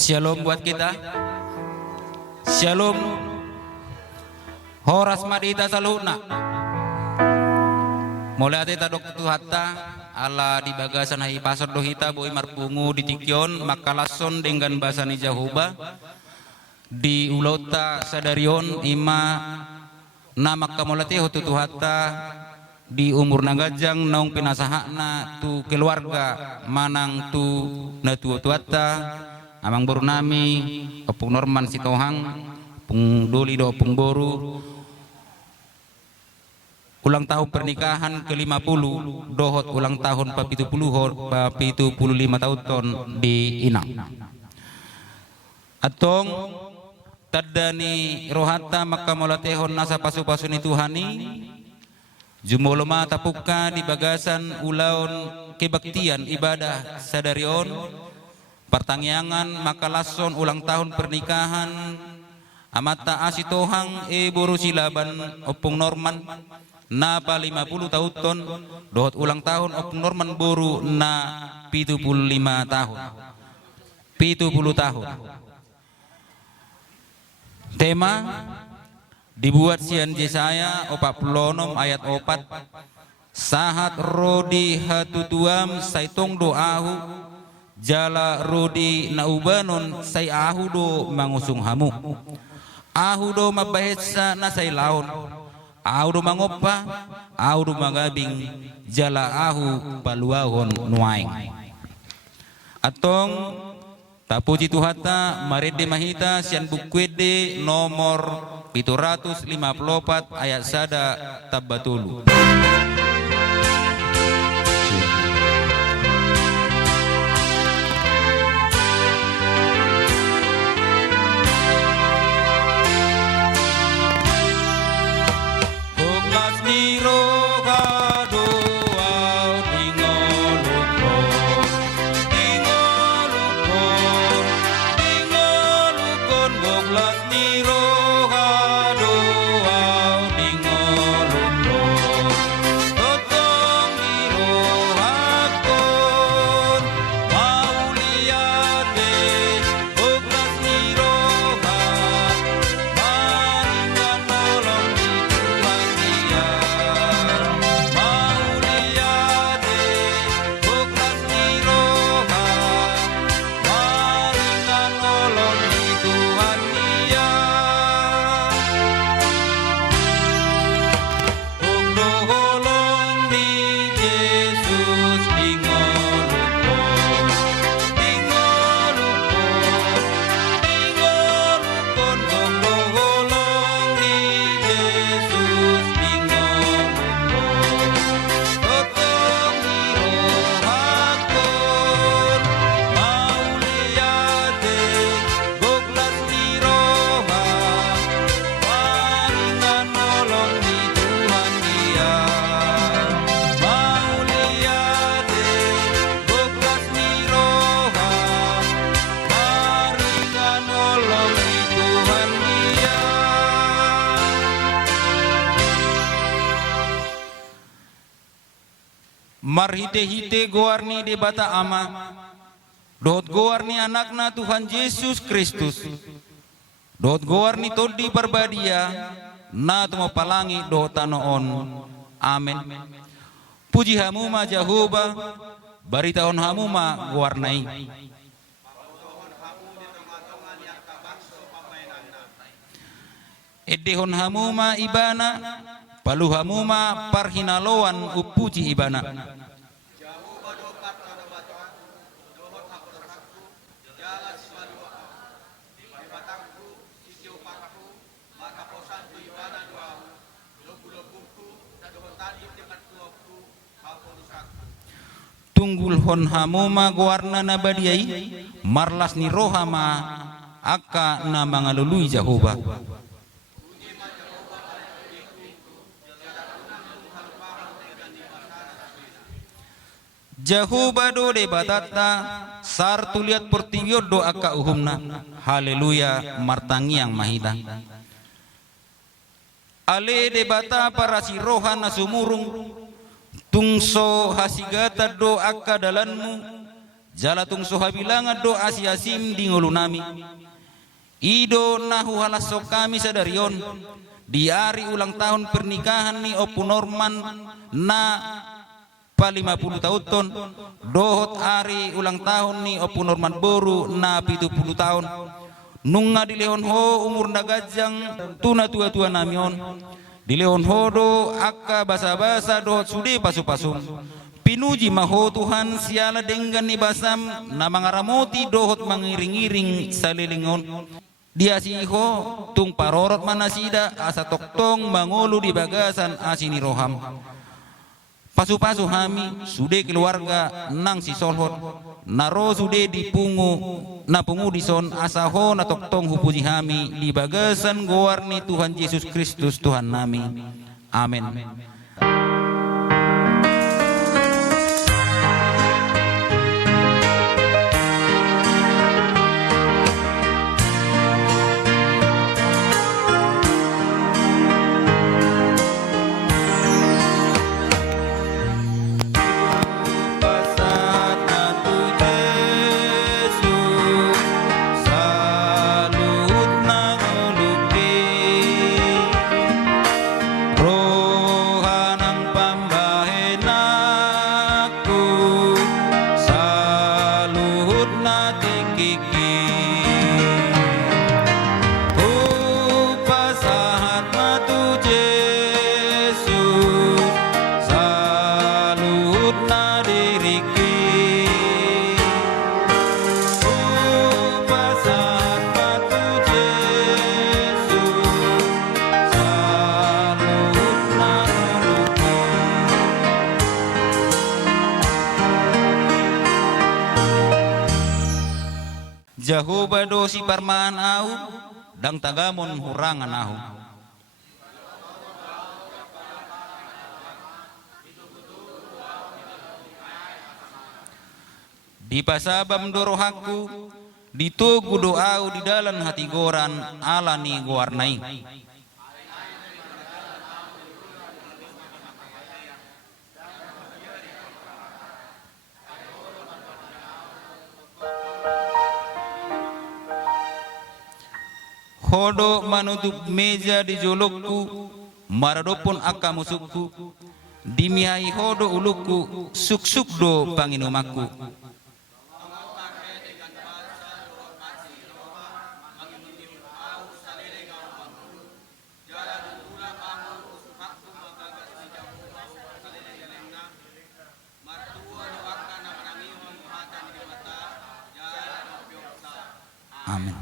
Shalom buat kita. Shalom. Horas madita saluna. Mulai ate tadok tu hatta ala di bagasan hai pasar dohita boy marpungu di tikyon makalason dengan basani jahuba di ulauta sadarion ima nama kamolate hotu tu hatta di umur nagajang naung pinasahakna tu keluarga manang tu na tu hatta amang baru nami opung norman sitohang pung doli do opung boru ulang tahun pernikahan ke-50 dohot ulang tahun pa-75 tahun di Inang atong tadani rohata maka molatehon nasa pasu-pasu ni Tuhani jumoloma tapuka di bagasan ulaun kebaktian ibadah sadarion pertangyangan maka lason ulang tahun pernikahan amata asitohang boru silaban opung norman napa 50 tahun dohot ulang tahun opung norman boru na 75 tahun 70 tahun tema dibuat sian Yesaya 46 ayat 4 sahat rodi hatutuam saitong doahu jala rodi naubanon say ahudo mangusung hamu ahudo mabahesa na say laon ahudo mangopa ahudo magabing jala ahu paluahon nuaing atong tapuji tuhata marede mahita sian bukwede nomor 754 ayat sada tabbatulu. Marhite-hite goarni de bata ama dot goarni anakna Tuhan Yesus Kristus dot goarni todi barbadia na tumo palangi dot tanoon amin puji hamuma Jehovah baritaon hamuma goarnai edehon hamuma ibana palu hamuma parhinaloan upuji ibana tunggul hon hamuma goarna nabadiai marlas ni rohama aka na mangalului Jehovah Jehovah do de batata sar tuliat pertiwio do aka uhumna haleluya martangiang mahida ale de bata para si rohana sumurung tungso hasigata do aka dalanmu jalatung sohabilangan do asiasim di ngulu nami. Ido nahu halasok kami sadarion di hari ulang tahun pernikahan ni Opu Norman na pa 50 tahun dohot hari ulang tahun ni Opu Norman Boru na 70 tahun nunga di lehon ho umur nagajang tuna tua-tua namion di lehon ho do akka basa-basa dohot sude pasu-pasum pinuji maho Tuhan siala denggan ni basam na mangaramoti dohot mangiring-iring salilingon dia siho tung parorot manasida asa toktong mangulu di bagasan asini roham pasu-pasu hami sude keluarga nang si solhot naro sude dipungu na pungu dison asaho na toktong hupuji hami di bagasan gowarni Tuhan Yesus Kristus Tuhan nami amin. Jahoba do si parmaan au dang tagamon hurangan au di pasabam dorohaku ditugu doau di dalam hati goran alani gowarnai hodo manutup meja di jolokku maradopon akka musukku dimiai hodo uluku suk-suk do panginumaku amin.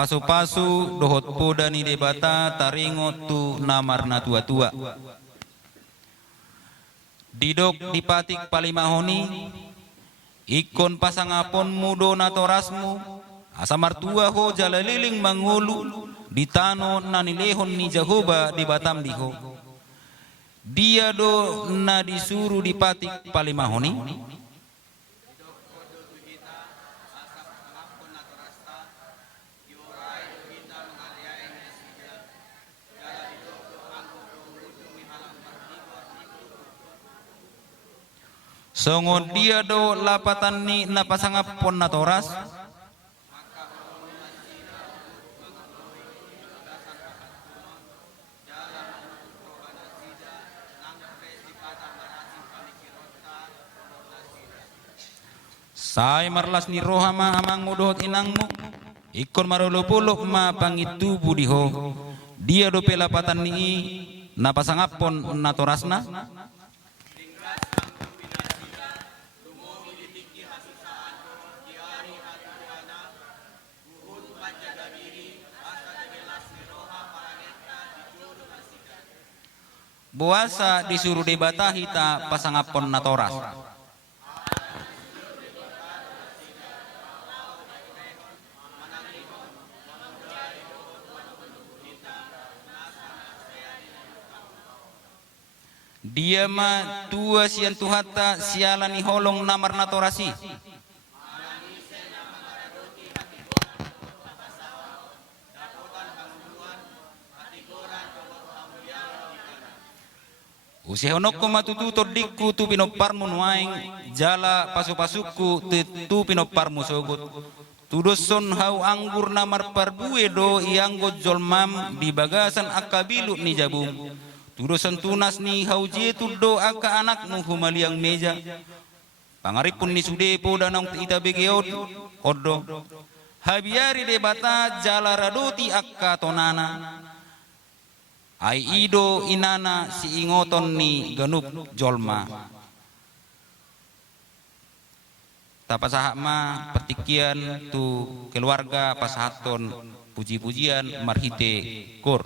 Pasu-pasu dohot poda ni debata taringo tu namarna tua-tua. Didok dipatik palimahoni, ikon pasangapon mudo na torasmu, asa martua ho jalaliling mangulu, ditano na nilehon ni Jehovah di Batam diho. Dia do na disuruh dipatik palimahoni. Songon dia do lapatan ni napasangapon na toras. Sai marlas ni rohama amang mudohot inangmu ikon marulupuluk ma pangitubu diho. Dia do pelapatan ni napasangapon na torasna. Buasa disuruh dibatahi ta pasangapon na toras. Dia ma tua sian tuhata sialani holong namar na torasi. Usihonok ko matututo dikku tu pinoparmu nuaing jala pasu-pasuku tu pinoparmu sogut. Tudoson hau anggur namar parbue do ianggo jolmam di bagasan akabilu ni jabung. Tudoson tunas ni hau jetu do aka anakmu humaliang meja. Pangaripun ni sudepo danang ita begeod odo. Habiari debata jala radoti akka tonana. Ai ido inana si ingoton ni ganuk jolma. Tapasahak ma petikian tu keluarga pasahaton puji-pujian marhite kur.